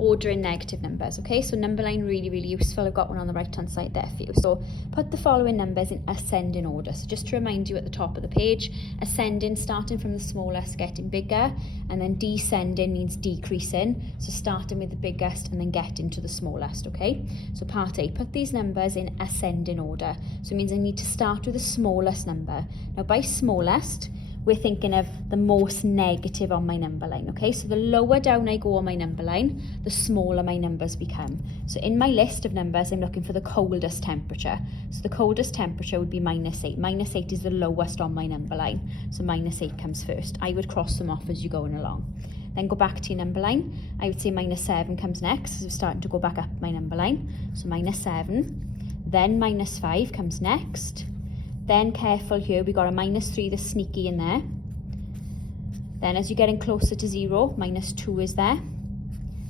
ordering negative numbers, okay? So number line, really, really useful. I've got one on the right-hand side there for you. So put the following numbers in ascending order. So just to remind you at the top of the page, ascending, starting from the smallest, getting bigger, and then descending means decreasing. So starting with the biggest and then getting to the smallest, okay? So part A, put these numbers in ascending order. So it means I need to start with the smallest number. Now by smallest, we're thinking of the most negative on my number line, okay? So the lower down I go on my number line, the smaller my numbers become. So in my list of numbers, I'm looking for the coldest temperature. So the coldest temperature would be -8. -8 is the lowest on my number line. So -8 comes first. I would cross them off as you're going along. Then go back to your number line. I would say -7 comes next, so we're starting to go back up my number line. So -7, then -5 comes next. Then careful here, we got a -3 that's sneaky in there. Then as you're getting closer to 0, -2 is there.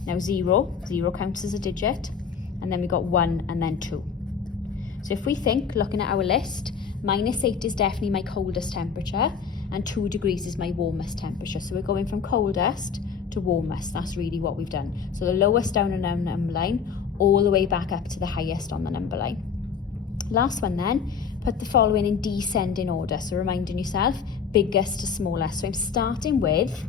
Now 0 counts as a digit. And then we got 1 and then 2. So if we think, looking at our list, -8 is definitely my coldest temperature and 2 degrees is my warmest temperature. So we're going from coldest to warmest. That's really what we've done. So the lowest down on our number line, all the way back up to the highest on the number line. Last one then, put the following in descending order. So reminding yourself, biggest to smallest. So I'm starting with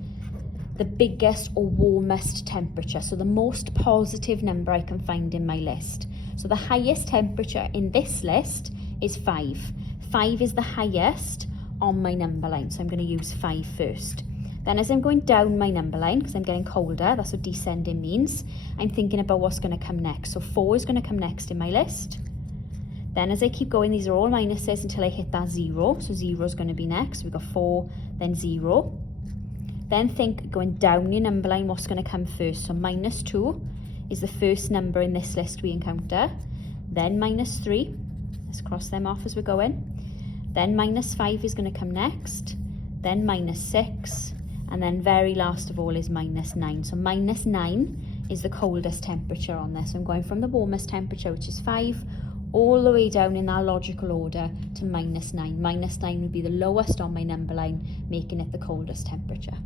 the biggest or warmest temperature. So the most positive number I can find in my list. So the highest temperature in this list is 5. 5 is the highest on my number line. So I'm going to use 5 first. Then as I'm going down my number line, because I'm getting colder, that's what descending means, I'm thinking about what's going to come next. So 4 is going to come next in my list. Then as I keep going, these are all minuses until I hit that 0. So 0 is going to be next. We've got 4, then 0. Then think, going down your number line, what's going to come first. So -2 is the first number in this list we encounter. Then -3. Let's cross them off as we're going. Then -5 is going to come next. Then -6. And then very last of all is -9. So -9 is the coldest temperature on this. So I'm going from the warmest temperature, which is 5, all the way down in that logical order to -9. -9 would be the lowest on my number line, making it the coldest temperature.